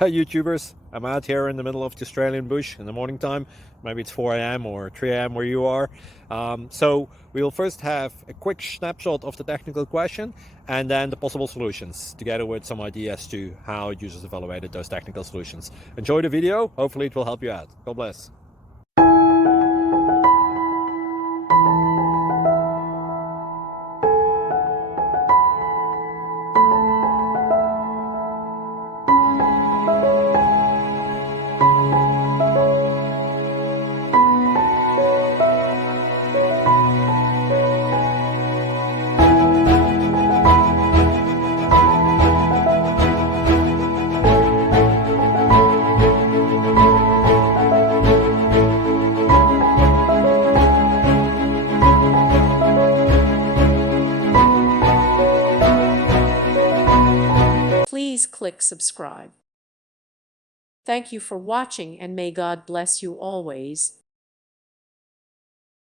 Hi YouTubers, I'm out here in the middle of the Australian bush in the morning time. Maybe it's 4 a.m. or 3 a.m. where you are. So we'll first have a quick snapshot of the technical question and then the possible solutions, together with some ideas to how users evaluated those technical solutions. Enjoy the video, hopefully it will help you out. God bless. Please click subscribe. Thank you for watching and may God bless you always.